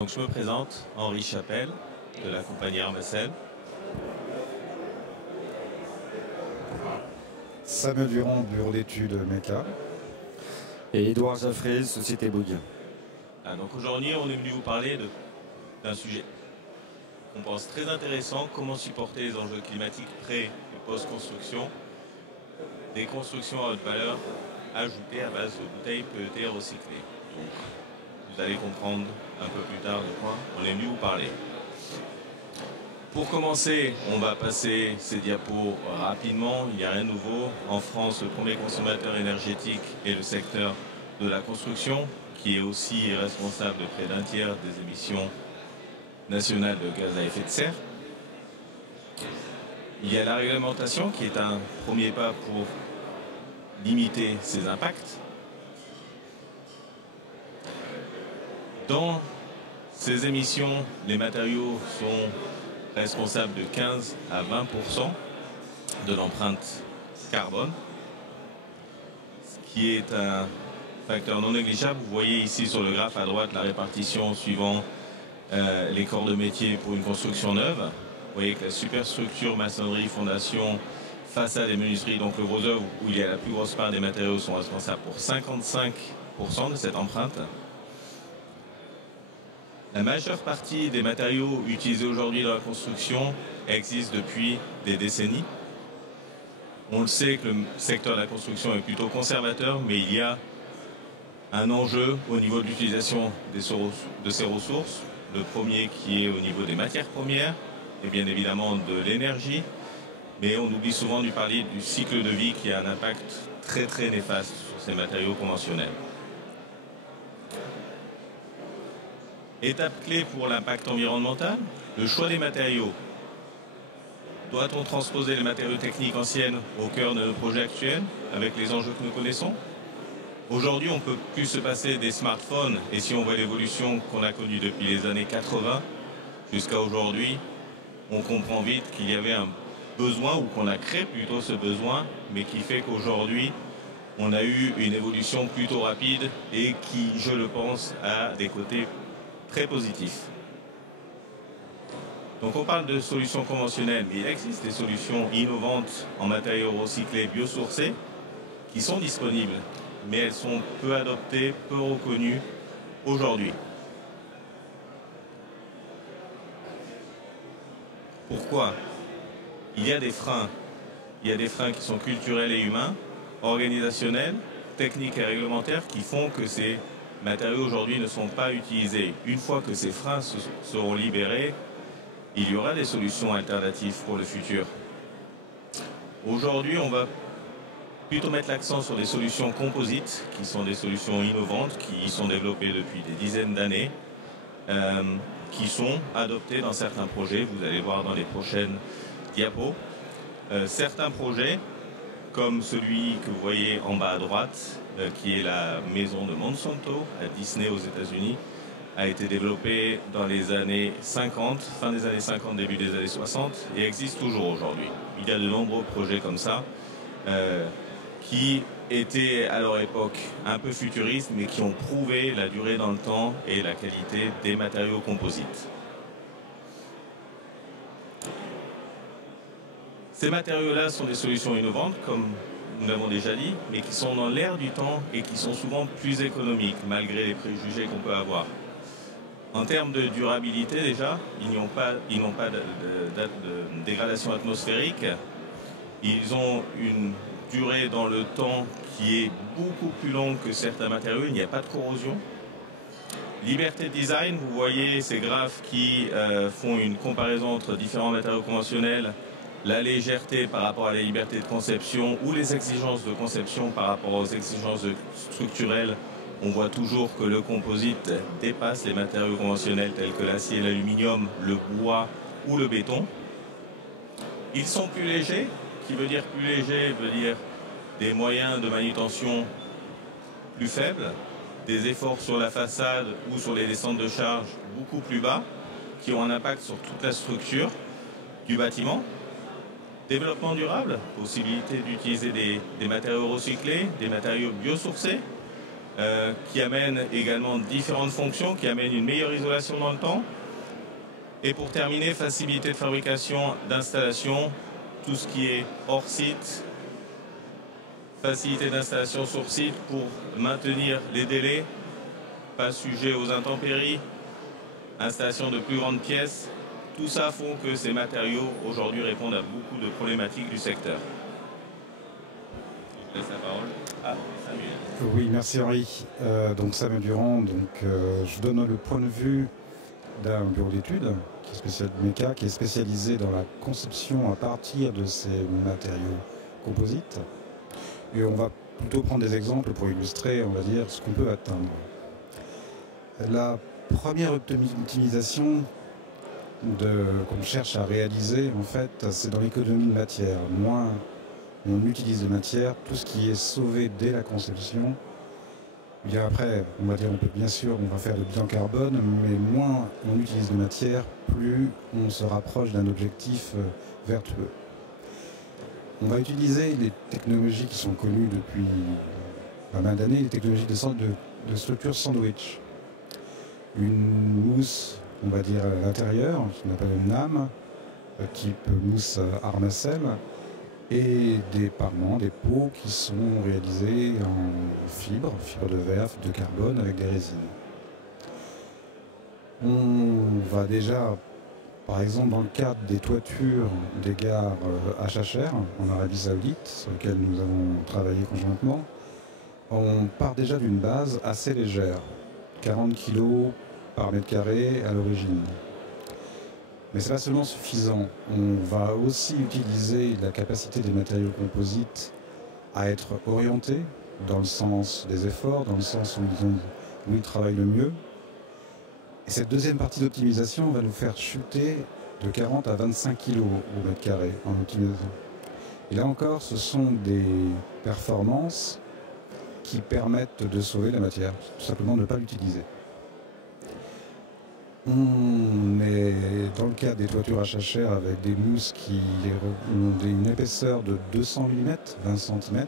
Donc je me présente, Henri Chapelle, de la compagnie Armacel. Samuel Durand, bureau d'études MECA. Et Édouard Jaffré, Société Bouygues. Donc aujourd'hui, on est venu vous parler d'un sujet qu'on pense très intéressant, comment supporter les enjeux climatiques pré- et post-construction, des constructions à haute valeur ajoutées à base de bouteilles PET recyclées. Donc, vous allez comprendre un peu plus tard de quoi on est venu vous parler. Pour commencer, on va passer ces diapos rapidement. Il n'y a rien de nouveau. En France, le premier consommateur énergétique est le secteur de la construction, qui est aussi responsable de près d'un tiers des émissions nationales de gaz à effet de serre. Il y a la réglementation qui est un premier pas pour limiter ces impacts. Dans ces émissions, les matériaux sont responsables de 15 à 20% de l'empreinte carbone, ce qui est un facteur non négligeable. Vous voyez ici sur le graphe à droite la répartition suivant les corps de métier pour une construction neuve. Vous voyez que la superstructure, maçonnerie, fondation, façade et menuiserie, donc le gros œuvre où il y a la plus grosse part des matériaux, sont responsables pour 55% de cette empreinte. La majeure partie des matériaux utilisés aujourd'hui dans la construction existe depuis des décennies. On le sait que le secteur de la construction est plutôt conservateur, mais il y a un enjeu au niveau de l'utilisation de ces ressources. Le premier qui est au niveau des matières premières et bien évidemment de l'énergie, mais on oublie souvent de parler du cycle de vie qui a un impact très très néfaste sur ces matériaux conventionnels. Étape clé pour l'impact environnemental, le choix des matériaux. Doit-on transposer les matériaux techniques anciennes au cœur de nos projets actuels avec les enjeux que nous connaissons? Aujourd'hui, on ne peut plus se passer des smartphones, et si on voit l'évolution qu'on a connue depuis les années 80 jusqu'à aujourd'hui, on comprend vite qu'il y avait un besoin, ou qu'on a créé plutôt ce besoin, mais qui fait qu'aujourd'hui, on a eu une évolution plutôt rapide et qui, je le pense, a des côtés très positif. Donc on parle de solutions conventionnelles, mais il existe des solutions innovantes en matériaux recyclés, biosourcés, qui sont disponibles, mais elles sont peu adoptées, peu reconnues aujourd'hui. Pourquoi? Il y a des freins. Il y a des freins qui sont culturels et humains, organisationnels, techniques et réglementaires qui font que ces matériaux aujourd'hui ne sont pas utilisés. Une fois que ces freins seront libérés, il y aura des solutions alternatives pour le futur. Aujourd'hui, on va plutôt mettre l'accent sur des solutions composites, qui sont des solutions innovantes, qui sont développées depuis des dizaines d'années, qui sont adoptées dans certains projets. Vous allez voir dans les prochaines diapos. Certains projets, comme celui que vous voyez en bas à droite, qui est la maison de Monsanto à Disney aux États-Unis, a été développé dans les années 50, fin des années 50, début des années 60, et existe toujours aujourd'hui. Il y a de nombreux projets comme ça, qui étaient à leur époque un peu futuristes, mais qui ont prouvé la durée dans le temps et la qualité des matériaux composites. Ces matériaux-là sont des solutions innovantes, comme nous l'avons déjà dit, mais qui sont dans l'air du temps et qui sont souvent plus économiques, malgré les préjugés qu'on peut avoir. En termes de durabilité, déjà, ils n'ont pas de dégradation atmosphérique. Ils ont une durée dans le temps qui est beaucoup plus longue que certains matériaux. Il n'y a pas de corrosion. Liberté de design, vous voyez ces graphes qui font une comparaison entre différents matériaux conventionnels, la légèreté par rapport à la liberté de conception ou les exigences de conception par rapport aux exigences structurelles. On voit toujours que le composite dépasse les matériaux conventionnels tels que l'acier, l'aluminium, le bois ou le béton. Ils sont plus légers, qui veut dire plus léger, veut dire des moyens de manutention plus faibles, des efforts sur la façade ou sur les descentes de charge beaucoup plus bas, qui ont un impact sur toute la structure du bâtiment. Développement durable, possibilité d'utiliser des matériaux recyclés, des matériaux biosourcés, qui amène également différentes fonctions, qui amène une meilleure isolation dans le temps. Et pour terminer, facilité de fabrication, d'installation, tout ce qui est hors site, facilité d'installation sur site pour maintenir les délais, pas sujet aux intempéries, installation de plus grandes pièces. Tout ça font que ces matériaux aujourd'hui répondent à beaucoup de problématiques du secteur. Je laisse la parole à Samuel. Oui, merci Henri. Donc Samuel Durand, je donne le point de vue d'un bureau d'études qui est spécialisé dans la conception à partir de ces matériaux composites. Et on va plutôt prendre des exemples pour illustrer, on va dire, ce qu'on peut atteindre. La première optimisation qu'on cherche à réaliser, en fait, c'est dans l'économie de matière. Moins on utilise de matière, tout ce qui est sauvé dès la conception. Bien après, on va dire, on va faire le bilan carbone, mais moins on utilise de matière, plus on se rapproche d'un objectif vertueux. On va utiliser les technologies qui sont connues depuis pas mal d'années, les technologies de structure sandwich. Une mousse, on va dire, à l'intérieur, qu'on appelle une lame, type mousse Armacel, et des parements, des pots qui sont réalisés en fibres de verre, de carbone avec des résines. On va déjà, par exemple, dans le cadre des toitures des gares HHR en Arabie Saoudite, sur lesquelles nous avons travaillé conjointement, on part déjà d'une base assez légère, 40 kg par mètre carré à l'origine. Mais ce n'est pas seulement suffisant. On va aussi utiliser la capacité des matériaux composites à être orientés dans le sens des efforts, dans le sens où ils travaillent le mieux. Et cette deuxième partie d'optimisation va nous faire chuter de 40 à 25 kg au mètre carré en optimisation. Et là encore, ce sont des performances qui permettent de sauver la matière, tout simplement de ne pas l'utiliser. On est dans le cas des toitures HHR avec des mousses qui ont une épaisseur de 200 mm, 20 cm,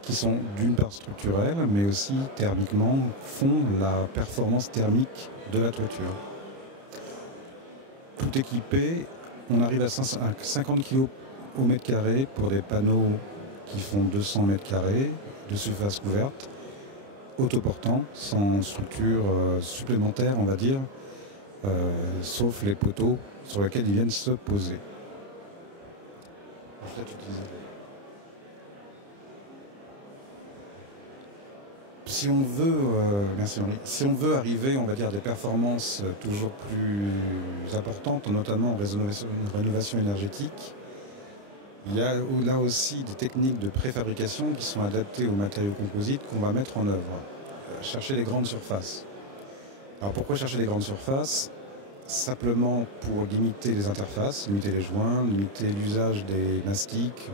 qui sont d'une part structurelles, mais aussi thermiquement font la performance thermique de la toiture. Tout équipé, on arrive à 50 kg au mètre carré pour des panneaux qui font 200 mètres carrés de surface couverte, autoportants, sans structure supplémentaire, on va dire, sauf les poteaux sur lesquels ils viennent se poser. Si on veut, merci Henri, si on veut arriver, on va dire, à des performances toujours plus importantes, notamment en rénovation énergétique, il y a là aussi des techniques de préfabrication qui sont adaptées aux matériaux composites qu'on va mettre en œuvre. Chercher les grandes surfaces. Alors pourquoi chercher les grandes surfaces? Simplement pour limiter les interfaces, limiter les joints, limiter l'usage des mastiques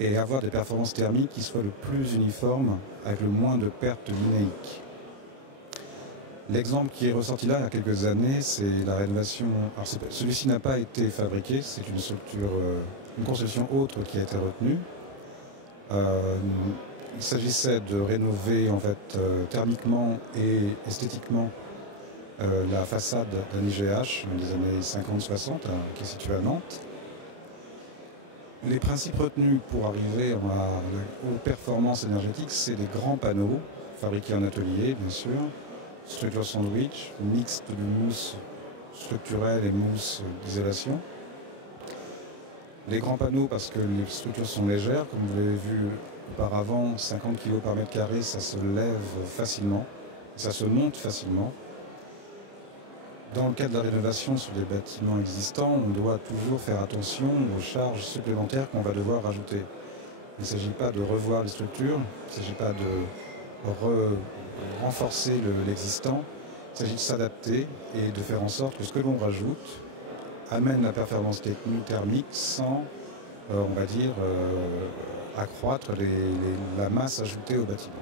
et avoir des performances thermiques qui soient le plus uniformes avec le moins de pertes linéiques. L'exemple qui est ressorti là il y a quelques années, c'est la rénovation. Alors celui-ci n'a pas été fabriqué, c'est une structure, une conception autre qui a été retenue. Il s'agissait de rénover en fait thermiquement et esthétiquement la façade d'un IGH des années 50-60 qui est située à Nantes. Les principes retenus pour arriver aux performances énergétiques, c'est des grands panneaux fabriqués en atelier, bien sûr, structure sandwich, mixte de mousse structurelle et mousse d'isolation. Les grands panneaux parce que les structures sont légères, comme vous l'avez vu auparavant, 50 kg par mètre carré, ça se lève facilement, ça se monte facilement. Dans le cas de la rénovation sur des bâtiments existants, on doit toujours faire attention aux charges supplémentaires qu'on va devoir rajouter. Il ne s'agit pas de revoir les structures, il ne s'agit pas de renforcer l'existant, il s'agit de s'adapter et de faire en sorte que ce que l'on rajoute amène la performance thermique sans, on va dire, accroître la masse ajoutée au bâtiment.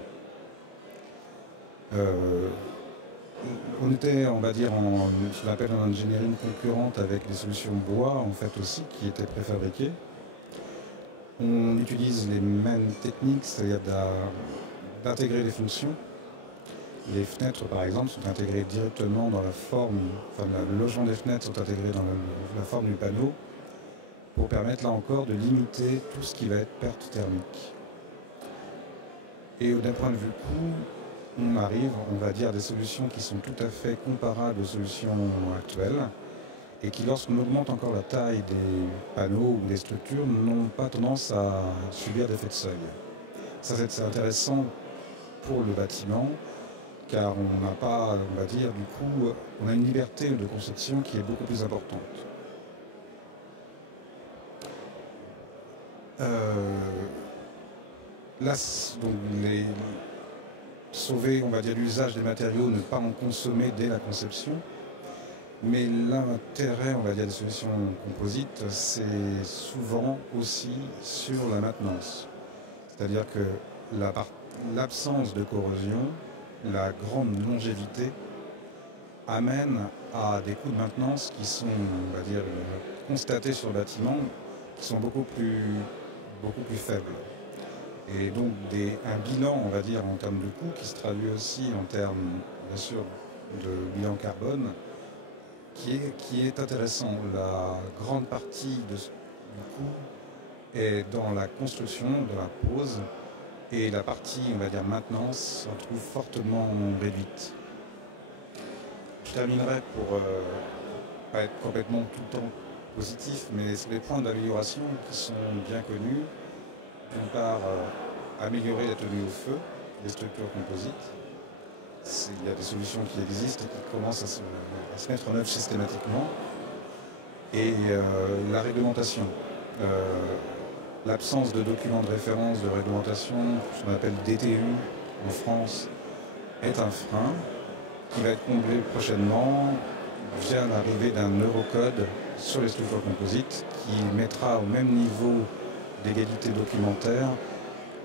On était, on va dire, ce qu'on appelle en ingénierie concurrente avec des solutions bois, en fait, aussi, qui étaient préfabriquées. On utilise les mêmes techniques, c'est-à-dire d'intégrer les fonctions. Les fenêtres, par exemple, sont intégrées directement dans la forme, enfin le logement des fenêtres sont intégrés dans la forme du panneau pour permettre là encore de limiter tout ce qui va être perte thermique. Et d'un point de vue coût, on arrive, on va dire, à des solutions qui sont tout à fait comparables aux solutions actuelles et qui, lorsqu'on augmente encore la taille des panneaux ou des structures, n'ont pas tendance à subir d'effet de seuil. Ça, c'est intéressant pour le bâtiment, car on n'a pas, on va dire, du coup, on a une liberté de conception qui est beaucoup plus importante. Là, donc, sauver, on va dire, l'usage des matériaux, ne pas en consommer dès la conception. Mais l'intérêt, on va dire, des solutions composites, c'est souvent aussi sur la maintenance. C'est-à-dire que l'absence de corrosion, la grande longévité amène à des coûts de maintenance qui sont, on va dire, constatés sur le bâtiment, qui sont beaucoup plus faibles. Et donc un bilan, on va dire, en termes de coûts, qui se traduit aussi en termes, bien sûr, de bilan carbone, qui est intéressant. La grande partie du coût est dans la construction, de la pose, et la partie, on va dire, maintenance, se retrouve fortement réduite. Je terminerai pour pas être complètement tout le temps positif, mais sur les points d'amélioration qui sont bien connus. D'une part, améliorer la tenue au feu des structures composites. Il y a des solutions qui existent et qui commencent à se mettre en œuvre systématiquement. Et la réglementation. L'absence de documents de référence de réglementation, ce qu'on appelle DTU en France, est un frein qui va être comblé prochainement via l'arrivée d'un Eurocode sur les structures composites qui mettra au même niveau d'égalité documentaire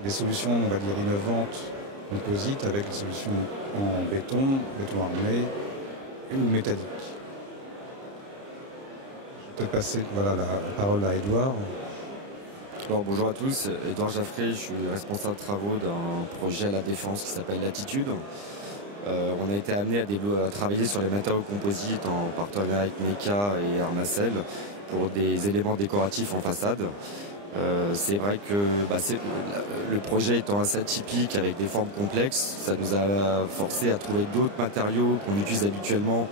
des solutions, on va dire, innovantes composites avec les solutions en béton armé ou métallique. Je vais passer la parole à Édouard. Alors, bonjour à tous, Édouard Jaffré, je suis responsable de travaux d'un projet à la Défense qui s'appelle Latitude. On a été amené à travailler sur les matériaux composites en partenariat avec Meka et Armacel pour des éléments décoratifs en façade. C'est vrai que le projet étant assez atypique avec des formes complexes, ça nous a forcé à trouver d'autres matériaux qu'on utilise habituellement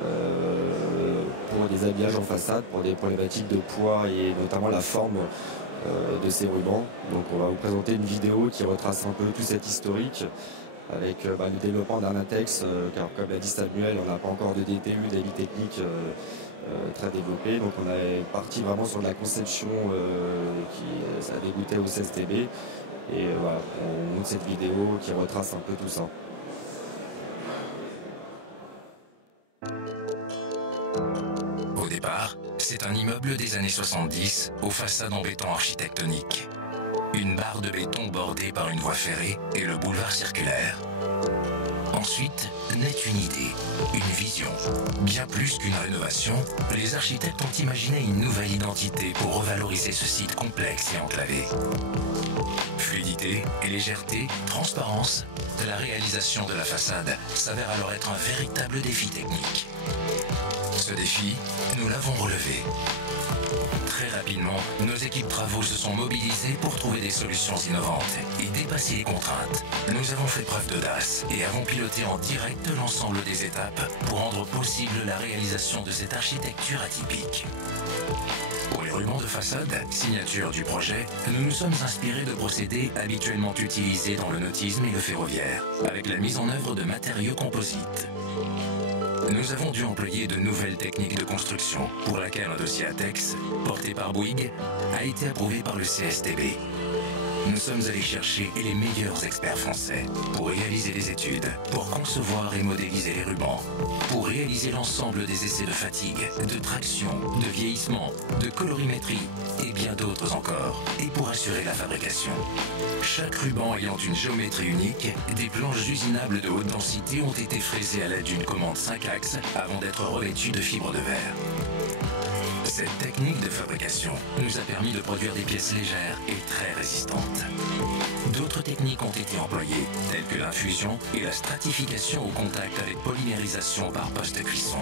pour des habillages en façade, pour des problématiques de poids et notamment la forme de ces rubans. Donc on va vous présenter une vidéo qui retrace un peu tout cet historique avec le développement d'Arnatex, car comme l'a dit Samuel, on n'a pas encore de DTU, d'avis technique très développé. Donc on est parti vraiment sur de la conception ça a débuté au CSTB. Et voilà, on montre cette vidéo qui retrace un peu tout ça. Au départ, c'est un immeuble des années 70 aux façades en béton architectonique. Une barre de béton bordée par une voie ferrée et le boulevard circulaire. Ensuite, naît une idée, une vision. Bien plus qu'une rénovation, les architectes ont imaginé une nouvelle identité pour revaloriser ce site complexe et enclavé. Fluidité et légèreté, transparence, la réalisation de la façade s'avère alors être un véritable défi technique. Ce défi, nous l'avons relevé. Très rapidement, nos équipes travaux se sont mobilisées pour trouver des solutions innovantes et dépasser les contraintes. Nous avons fait preuve d'audace et avons piloté en direct l'ensemble des étapes pour rendre possible la réalisation de cette architecture atypique. Pour les rubans de façade, signature du projet, nous nous sommes inspirés de procédés habituellement utilisés dans le nautisme et le ferroviaire, avec la mise en œuvre de matériaux composites. Nous avons dû employer de nouvelles techniques de construction pour laquelle un dossier ATEX, porté par Bouygues, a été approuvé par le CSTB. Nous sommes allés chercher les meilleurs experts français pour réaliser des études, pour concevoir et modéliser les rubans, pour réaliser l'ensemble des essais de fatigue, de traction, de vieillissement, de colorimétrie et bien d'autres encore, et pour assurer la fabrication. Chaque ruban ayant une géométrie unique, des planches usinables de haute densité ont été fraisées à l'aide d'une commande 5 axes avant d'être revêtues de fibres de verre. Cette technique de fabrication nous a permis de produire des pièces légères et très résistantes. D'autres techniques ont été employées, telles que l'infusion et la stratification au contact avec polymérisation par post-cuisson.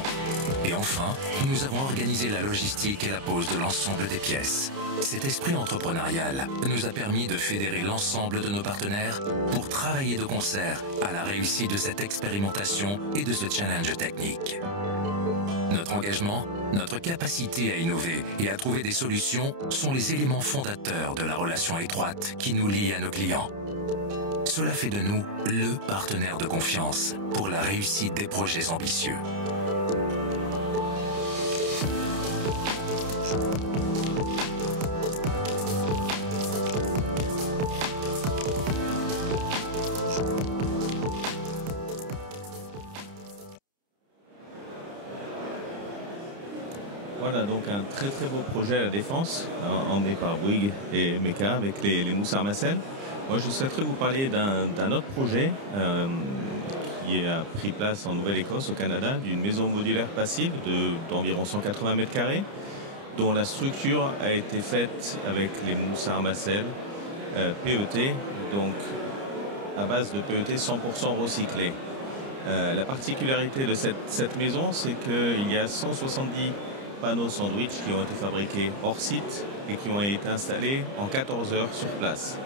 Et enfin, nous avons organisé la logistique et la pose de l'ensemble des pièces. Cet esprit entrepreneurial nous a permis de fédérer l'ensemble de nos partenaires pour travailler de concert à la réussite de cette expérimentation et de ce challenge technique. Notre engagement, notre capacité à innover et à trouver des solutions sont les éléments fondateurs de la relation étroite qui nous lie à nos clients. Cela fait de nous le partenaire de confiance pour la réussite des projets ambitieux. Voilà donc un très beau projet à la Défense, emmené par Bouygues et Meka avec les mousses Armacel. Moi je souhaiterais vous parler d'un autre projet qui a pris place en Nouvelle-Écosse au Canada, d'une maison modulaire passive d'environ 180 mètres carrés, dont la structure a été faite avec les mousses Armacel PET, donc à base de PET 100% recyclé. La particularité de cette maison, c'est qu'il y a 170 panneaux sandwich qui ont été fabriqués hors site et qui ont été installés en 14 heures sur place.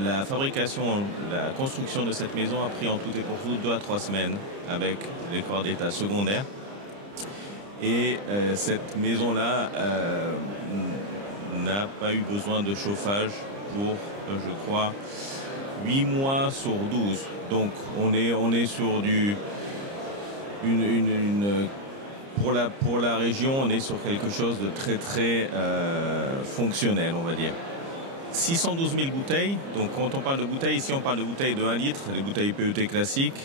La fabrication, la construction de cette maison a pris en tout et pour tout 2 à 3 semaines avec les corps d'état secondaires. Et cette maison-là n'a pas eu besoin de chauffage pour, je crois, 8 mois sur 12. Donc on est sur pour la région, on est sur quelque chose de très fonctionnel, on va dire. 612 000 bouteilles, donc quand on parle de bouteilles, ici on parle de bouteilles de 1 litre, les bouteilles PET classiques,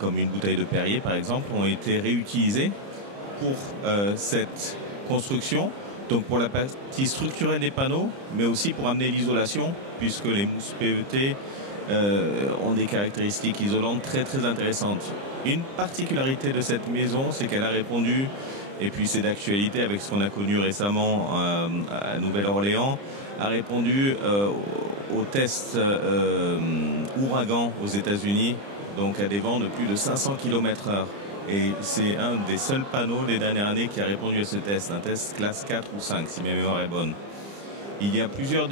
comme une bouteille de Perrier par exemple, ont été réutilisées pour cette construction, donc pour la partie structurelle des panneaux, mais aussi pour amener l'isolation, puisque les mousses PET ont des caractéristiques isolantes très intéressantes. Une particularité de cette maison, c'est qu'elle a répondu, et puis c'est d'actualité avec ce qu'on a connu récemment à Nouvelle-Orléans, a répondu au test ouragan aux États-Unis, donc à des vents de plus de 500 km/h. Et c'est un des seuls panneaux les dernières années qui a répondu à ce test, un test classe 4 ou 5 si ma mémoire est bonne. Il y a plusieurs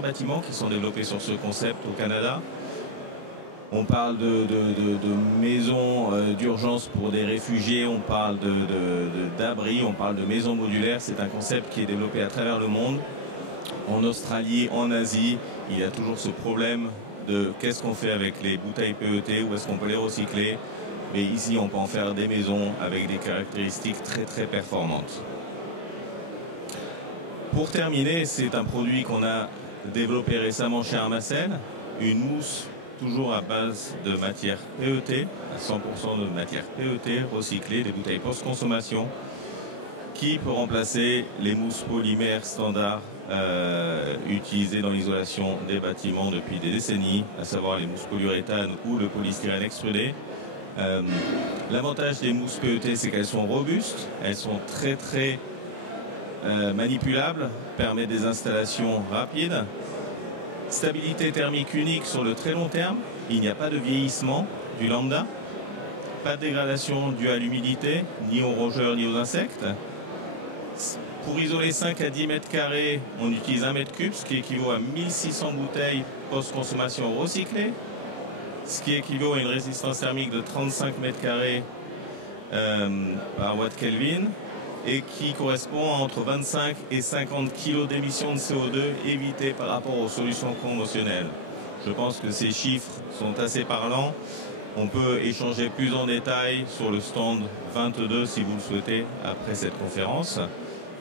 bâtiments qui sont développés sur ce concept au Canada. On parle de maisons d'urgence pour des réfugiés, on parle d'abris, on parle de maisons modulaires. C'est un concept qui est développé à travers le monde. En Australie, en Asie, il y a toujours ce problème de qu'est-ce qu'on fait avec les bouteilles PET, où est-ce qu'on peut les recycler. Mais ici, on peut en faire des maisons avec des caractéristiques très performantes. Pour terminer, c'est un produit qu'on a développé récemment chez Armacel, une mousse toujours à base de matière PET, à 100% de matière PET recyclée, des bouteilles post-consommation, qui peut remplacer les mousses polymères standards utilisées dans l'isolation des bâtiments depuis des décennies, à savoir les mousses polyuréthane ou le polystyrène extrudé. L'avantage des mousses PET, c'est qu'elles sont robustes, elles sont très manipulables, permettent des installations rapides. Stabilité thermique unique sur le très long terme, il n'y a pas de vieillissement du lambda, pas de dégradation due à l'humidité, ni aux rongeurs ni aux insectes. Pour isoler 5 à 10 mètres carrés, on utilise 1 mètre cube, ce qui équivaut à 1600 bouteilles post-consommation recyclées, ce qui équivaut à une résistance thermique de 35 mètres carrés par watt Kelvin, et qui correspond à entre 25 et 50 kg d'émissions de CO2 évitées par rapport aux solutions conventionnelles. Je pense que ces chiffres sont assez parlants. On peut échanger plus en détail sur le stand 22 si vous le souhaitez après cette conférence.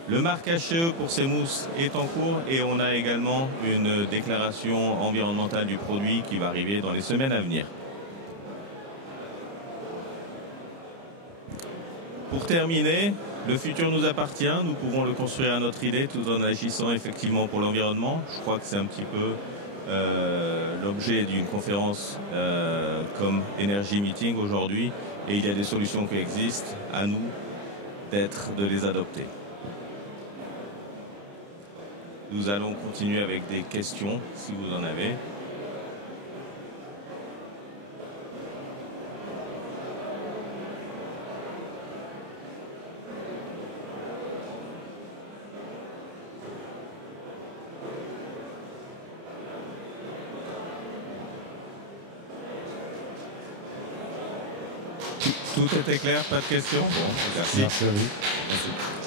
Le marquage CE pour ces mousses est en cours et on a également une déclaration environnementale du produit qui va arriver dans les semaines à venir. Pour terminer, le futur nous appartient, nous pouvons le construire à notre idée tout en agissant effectivement pour l'environnement. Je crois que c'est un petit peu l'objet d'une conférence comme Energy Meeting aujourd'hui, et il y a des solutions qui existent, à nous de les adopter. Nous allons continuer avec des questions, si vous en avez. Tout était clair, pas de questions? Bon, merci. Merci à vous. Merci.